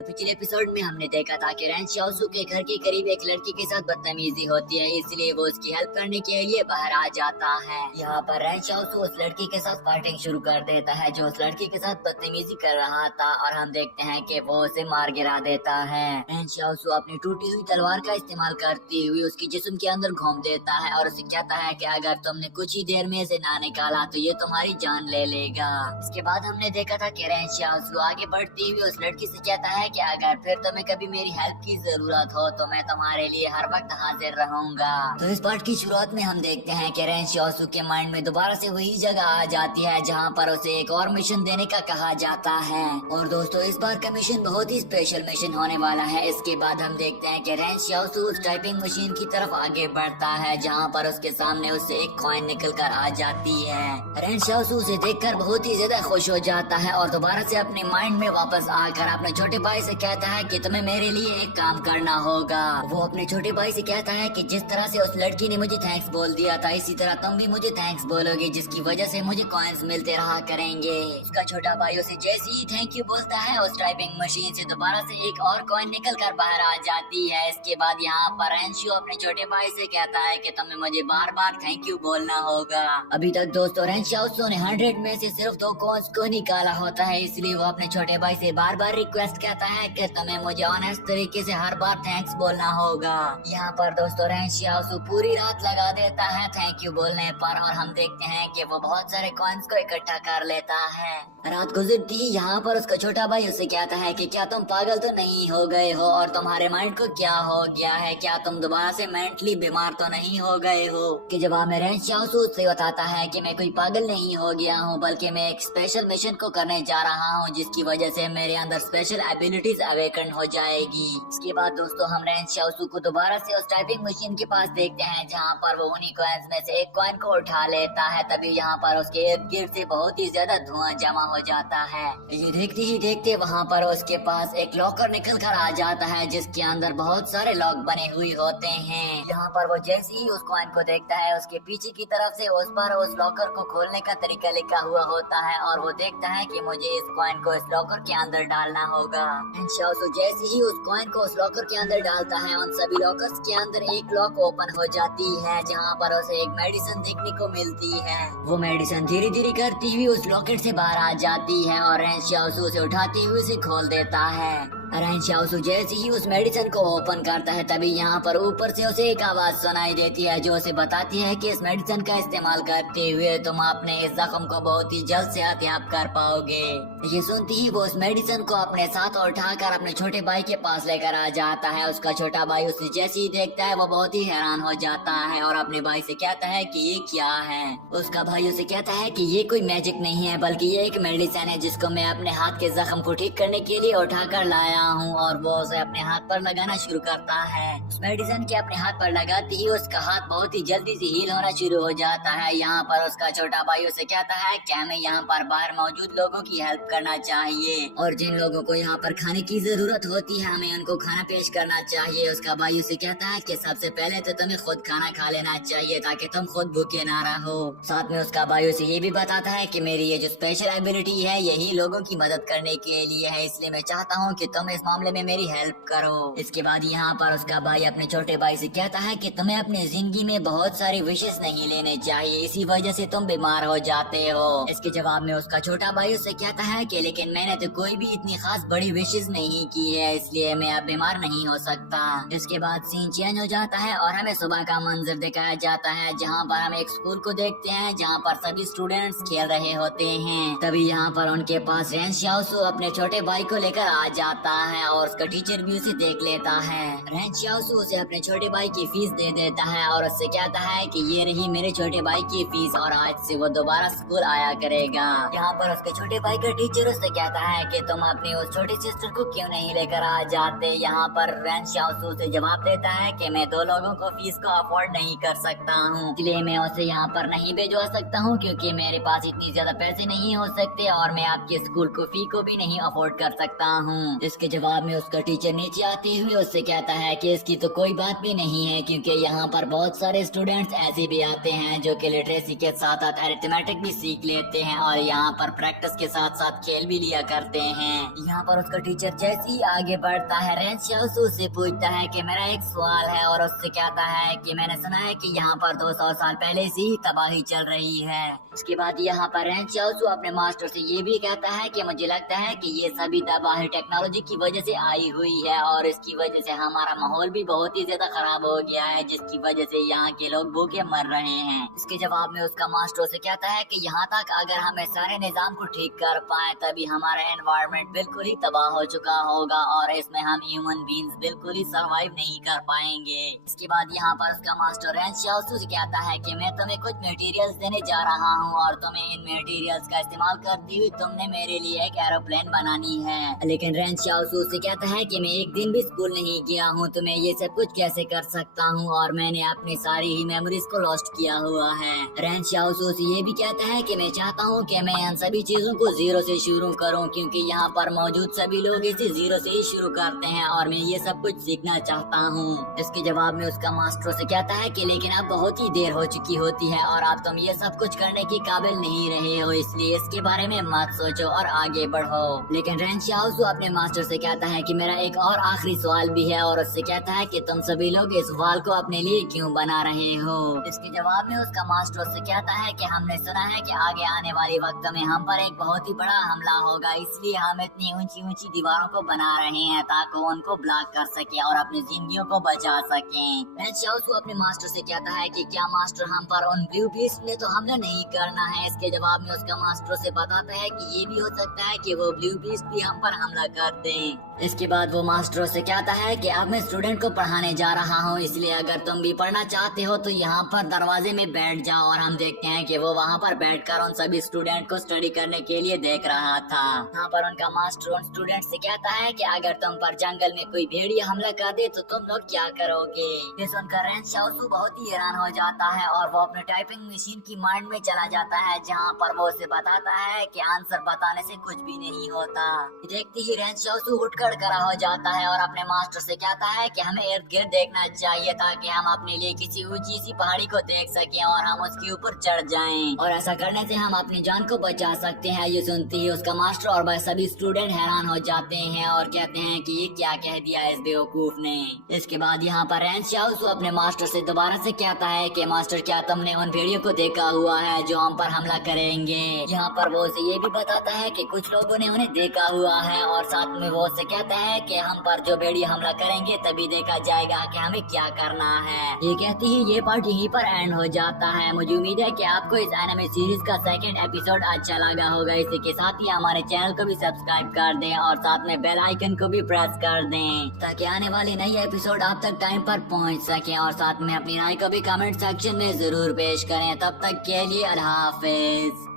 पिछले एपिसोड में हमने देखा था कि रेन शाओसू के घर के करीब एक लड़की के साथ बदतमीजी होती है, इसलिए वो उसकी हेल्प करने के लिए बाहर आ जाता है। यहाँ पर रेन शाओसू उस लड़की के साथ फाइटिंग शुरू कर देता है जो उस लड़की के साथ बदतमीजी कर रहा था, और हम देखते हैं कि वो उसे मार गिरा देता है। रेन शाओसू अपनी टूटी हुई तलवार का इस्तेमाल करते हुए उसकी जिस्म के अंदर घूम देता है और उसे कहता है कि अगर तुमने कुछ ही देर में इसे ना निकाला तो ये तुम्हारी जान ले लेगा। इसके बाद हमने देखा था कि रेन शाओसू आगे बढ़ते हुए उस लड़की से कहता है कि अगर फिर तुम्हें कभी मेरी हेल्प की जरूरत हो तो मैं तुम्हारे लिए हर वक्त हाजिर रहूंगा। तो इस पार्ट की शुरुआत में हम देखते हैं कि रेन शाओसू के माइंड में दोबारा से वही जगह आ जाती है जहां पर उसे एक और मिशन देने का कहा जाता है। और दोस्तों, इस बार का मिशन बहुत ही स्पेशल मिशन होने वाला है। इसके बाद हम देखते हैं कि रेन शाओसू उस टाइपिंग मशीन की तरफ आगे बढ़ता है जहाँ पर उसके सामने उससे एक कॉइन निकल कर आ जाती है। रेन शाओसू उसे देखकर बहुत ही ज्यादा खुश हो जाता है और दोबारा से अपने माइंड में वापस आकर अपने छोटे भाई से कहता है कि तुम्हें मेरे लिए एक काम करना होगा। वो अपने छोटे भाई से कहता है कि जिस तरह से उस लड़की ने मुझे थैंक्स बोल दिया था, इसी तरह तुम भी मुझे थैंक्स बोलोगे, जिसकी वजह से मुझे कॉइन्स मिलते रहा करेंगे। उसका छोटा भाई उसे जैसे ही थैंक यू बोलता है, उस टाइपिंग मशीन से दोबारा से एक और कॉइन निकल कर बाहर आ जाती है। इसके बाद यहाँ पर रेंशो अपने छोटे भाई से कहता है कि तुम्हें मुझे बार बार थैंक यू बोलना होगा। अभी तक दोस्तों रेन शाओसू ने 100 में से सिर्फ 2 कॉइन्स को निकाला होता है, इसलिए वो अपने छोटे भाई से बार बार रिक्वेस्ट करता है कि तुम्हें मुझे ऑनेस्ट तरीके से हर बार थैंक्स बोलना होगा। यहाँ पर दोस्तों रेन शाओसू पूरी रात लगा देता है थैंक यू बोलने पर, और हम देखते हैं कि वो बहुत सारे कॉइन्स को इकट्ठा कर लेता है। रात गुजरती यहाँ पर उसका छोटा भाई उसे कहता है कि क्या तुम पागल तो नहीं हो गए हो और तुम्हारे माइंड को क्या हो गया है, क्या तुम दोबारा से मेंटली बीमार तो नहीं हो गए हो। कि जवाब में रेन शाओसू उससे बताता है कि मैं कोई पागल नहीं हो गया हूँ, बल्कि मैं एक स्पेशल मिशन को करने जा रहा हूँ जिसकी वजह से मेरे अंदर स्पेशल एबिलिटीज अवेकन हो जाएगी। इसके बाद दोस्तों हम रेन शाओसू को दोबारा से उस टाइपिंग मशीन के पास देखते हैं जहाँ पर वो उन्हीं कॉइन्स में से एक कॉइन को उठा लेता है। तभी यहाँ पर उसके इर्द गिर्द से बहुत ही ज्यादा धुआं जमा हो जाता है। ये देखते ही देखते वहाँ पर उसके पास एक लॉकर निकल कर आ जाता है जिसके अंदर बहुत सारे लॉक बने हुए होते हैं। यहाँ पर वो जैसे ही उस कॉइन को देखता है, उसके पीछे की तरफ से उस पर उस लॉकर को खोलने का तरीका लिखा हुआ होता है और वो देखता है कि मुझे इस कॉइन को इस लॉकर के अंदर डालना होगा। रेन शाओसू जैसे ही उस कॉइन को उस लॉकर के अंदर डालता है, उन सभी लॉकर्स के अंदर एक लॉक ओपन हो जाती है जहाँ पर उसे एक मेडिसिन देखने को मिलती है। वो मेडिसिन धीरे धीरे करती हुई उस लॉकेट से बाहर आ जाती है और रेन शाओसू उसे उठाते हुए उसे खोल देता है। रेन शाओसू जैसे ही उस मेडिसिन को ओपन करता है, तभी यहाँ पर ऊपर से उसे एक आवाज सुनाई देती है जो उसे बताती है कि इस मेडिसिन का इस्तेमाल करते हुए तुम अपने इस जख्म को बहुत ही जल्द सेहतयाब कर पाओगे। ये सुनती ही वो उस मेडिसिन को अपने साथ उठाकर अपने छोटे भाई के पास लेकर आ जाता है। उसका छोटा भाई उसे जैसे ही देखता है वो बहुत ही हैरान हो जाता है और अपने भाई से कहता है कि ये क्या है। उसका भाई उसे कहता है कि ये कोई मैजिक नहीं है, बल्कि ये एक मेडिसिन है जिसको मैं अपने हाथ के जख्म को ठीक करने के लिए उठाकर लाया हूँ। और वो उसे अपने हाथ पर लगाना शुरू करता है। उस मेडिसिन के अपने हाथ पर लगाते ही उसका हाथ बहुत ही जल्दी से हील होना शुरू हो जाता है। यहाँ पर उसका छोटा भाई उसे कहता है कि हमें यहाँ पर बाहर मौजूद लोगों की हेल्प करना चाहिए और जिन लोगों को यहाँ पर खाने की जरूरत होती है हमें उनको खाना पेश करना चाहिए। उसका भाई उसे कहता है कि सबसे पहले तो तुम्हें खुद खाना खा लेना चाहिए ताकि तुम खुद भूखे ना रहो। साथ में उसका भाई उसे ये भी बताता है कि मेरी ये जो स्पेशल एबिलिटी है यही लोगों की मदद करने के लिए है, इसलिए मैं चाहता हूँ कि तुम इस मामले में मेरी हेल्प करो। इसके बाद यहाँ पर उसका भाई अपने छोटे भाई से कहता है कि तुम्हें अपनी जिंदगी में बहुत सारी विशेष नहीं लेने चाहिए, इसी वजह से तुम बीमार हो जाते हो। इसके जवाब में उसका छोटा भाई उससे कहता है कि लेकिन मैंने तो कोई भी इतनी खास बड़ी विशेष नहीं की है, इसलिए मैं अब बीमार नहीं हो सकता। इसके बाद सीन चेंज हो जाता है और हमें सुबह का मंजर दिखाया जाता है जहाँ पर हम एक स्कूल को देखते हैं जहाँ पर सभी स्टूडेंट्स खेल रहे होते हैं। तभी यहाँ पर उनके पास रेन शाओसू अपने छोटे भाई को लेकर आ जाता है और उसका टीचर भी उसे देख लेता है। रेन शाओसू उसे अपने छोटे भाई की फीस दे देता है और उससे कहता है कि ये रही मेरे छोटे भाई की फीस और आज से वो दोबारा स्कूल आया करेगा। यहाँ पर उसके छोटे भाई का टीचर उससे कहता है कि तुम अपनी उस छोटी सिस्टर को क्यों नहीं लेकर आ जाते। यहाँ पर रेन शाओसू से जवाब देता है कि मैं 2 लोगों को फीस को अफोर्ड नहीं कर सकता हूँ, इसलिए मैं उसे यहाँ पर नहीं भेजवा सकता हूँ क्योंकि मेरे पास इतनी ज्यादा पैसे नहीं हो सकते और मैं आपके स्कूल को फी को भी नहीं अफोर्ड कर सकता हूँ। इसके इसके जवाब में उसका टीचर नीचे आते हुए उससे कहता है कि इसकी तो कोई बात भी नहीं है, क्योंकि यहाँ पर बहुत सारे स्टूडेंट्स ऐसे भी आते हैं जो कि लिटरेसी के साथ साथ अरिथमेटिक भी सीख लेते हैं और यहाँ पर प्रैक्टिस के साथ साथ खेल भी लिया करते हैं। यहाँ पर उसका टीचर जैसे ही आगे बढ़ता है रेन शाओसू से पूछता है कि मेरा एक सवाल है, और उससे कहता है कि मैंने सुना है कि यहाँ पर 200 साल पहले से ही तबाही चल रही है। उसके बाद यहाँ पर रेन शाओसू अपने मास्टर से ये भी कहता है कि मुझे लगता है कि ये सभी तबाही टेक्नोलॉजी की वजह से आई हुई है और इसकी वजह से हमारा माहौल भी बहुत ही ज्यादा खराब हो गया है, जिसकी वजह से यहाँ के लोग भूखे मर रहे हैं। इसके जवाब में उसका मास्टर से कहता है कि यहाँ तक अगर हमें सारे निजाम को ठीक कर पाए तभी हमारा एनवायरनमेंट बिल्कुल ही तबाह हो चुका होगा और इसमें हम ह्यूमन बींग्स बिल्कुल ही सरवाइव नहीं कर पाएंगे। इसके बाद यहाँ पर उसका मास्टर रेन शाओसू से कहता है कि मैं तुम्हें कुछ मटेरियल्स देने जा रहा हूँ और तुम्हें इन मटेरियल्स का इस्तेमाल करती हुई तुमने मेरे लिए एक एरोप्लेन बनानी है। लेकिन रेन शाओसू से कहता है कि मैं एक दिन भी स्कूल नहीं गया हूँ तो मैं ये सब कुछ कैसे कर सकता हूँ और मैंने अपनी सारी ही मेमोरीज को लॉस्ट किया हुआ है। रेन शाओसू से ये भी कहता है कि मैं चाहता हूँ कि मैं इन सभी चीजों को जीरो से शुरू करूँ, क्योंकि यहाँ पर मौजूद सभी लोग इसे जीरो से ही शुरू करते हैं और मैं ये सब कुछ सीखना चाहता हूँ। इसके जवाब में उसका मास्टर से कहता है कि लेकिन अब बहुत ही देर हो चुकी होती है और अब तुम ये सब कुछ करने के काबिल नहीं रहे हो, इसलिए इसके बारे में मत सोचो और आगे बढ़ो। लेकिन रेन शाओसू अपने मास्टर से कहता है कि मेरा एक और आखिरी सवाल भी है और उससे कहता है कि तुम सभी लोग इस सवाल को अपने लिए क्यों बना रहे हो। इसके जवाब में उसका मास्टर से कहता है कि हमने सुना है कि आगे आने वाले वक्त में हम पर एक बहुत ही बड़ा हमला होगा, इसलिए हम इतनी ऊंची ऊंची दीवारों को बना रहे हैं ताकि उनको ब्लॉक कर सके और अपनी जिंदगियों को बचा सके। रेन शाओसू अपने मास्टर से कहता है कि क्या मास्टर हम पर उन ब्लू बीस्ट ने तो हमला नहीं करना है। इसके जवाब में उसका मास्टर से बताता है कि ये भी हो सकता है कि वो ब्लू बीस्ट भी हम पर हमला कर दें। इसके बाद वो मास्टर से कहता है कि अब मैं स्टूडेंट को पढ़ाने जा रहा हूँ, इसलिए अगर तुम भी पढ़ना चाहते हो तो यहाँ पर दरवाजे में बैठ जाओ। और हम देखते हैं कि वो वहाँ पर बैठकर उन सभी स्टूडेंट को स्टडी करने के लिए देख रहा था। यहाँ पर उनका मास्टर उन स्टूडेंट से कहता है कि अगर तुम पर जंगल में कोई भेड़िया हमला कर दे तो तुम लोग क्या करोगे। ये सुनकर रेन शाओसू बहुत ही हैरान हो जाता है और वो अपने टाइपिंग मशीन की माइंड में चला जाता है, जहाँ पर वो उसे बताता है कि आंसर बताने से कुछ भी नहीं होता। देखते ही रेन शाओसू उठकर खड़ा हो जाता है और अपने मास्टर से कहता है कि हमें इर्द गिर्द देखना चाहिए ताकि हम अपने लिए किसी ऊंची सी पहाड़ी को देख सकें और हम उसके ऊपर चढ़ जाएं, और ऐसा करने से हम अपनी जान को बचा सकते हैं। ये सुनते ही उसका मास्टर और वह सभी स्टूडेंट हैरान हो जाते हैं और कहते हैं कि ये क्या कह दिया इस बेवकूफ ने। इसके बाद यहाँ पर रेन शाओसू अपने मास्टर से दोबारा से कहता है कि मास्टर क्या तुमने उन भेड़ियों को देखा हुआ है जो हम पर हमला करेंगे। यहाँ पर वो उसे ये भी बताता है कि कुछ लोगों ने उन्हें देखा हुआ है और साथ में वो उससे कहता है कि हम पर जो भेड़िया हमला करेंगे तभी देखा जाएगा कि हमें क्या करना है। ये कहते ही ये पार्ट यहीं पर एंड हो जाता है। मुझे उम्मीद है कि आपको इस एनिमे सीरीज का सेकंड एपिसोड अच्छा लगा होगा। इसी के साथ ही हमारे चैनल को भी सब्सक्राइब कर दें और साथ में बेल आइकन को भी प्रेस कर दें ताकि आने वाले नई एपिसोड आप तक टाइम पर पहुंच सके, और साथ में अपनी राय को भी कमेंट सेक्शन में जरूर पेश करें। तब तक के लिए अल्लाह हाफिज।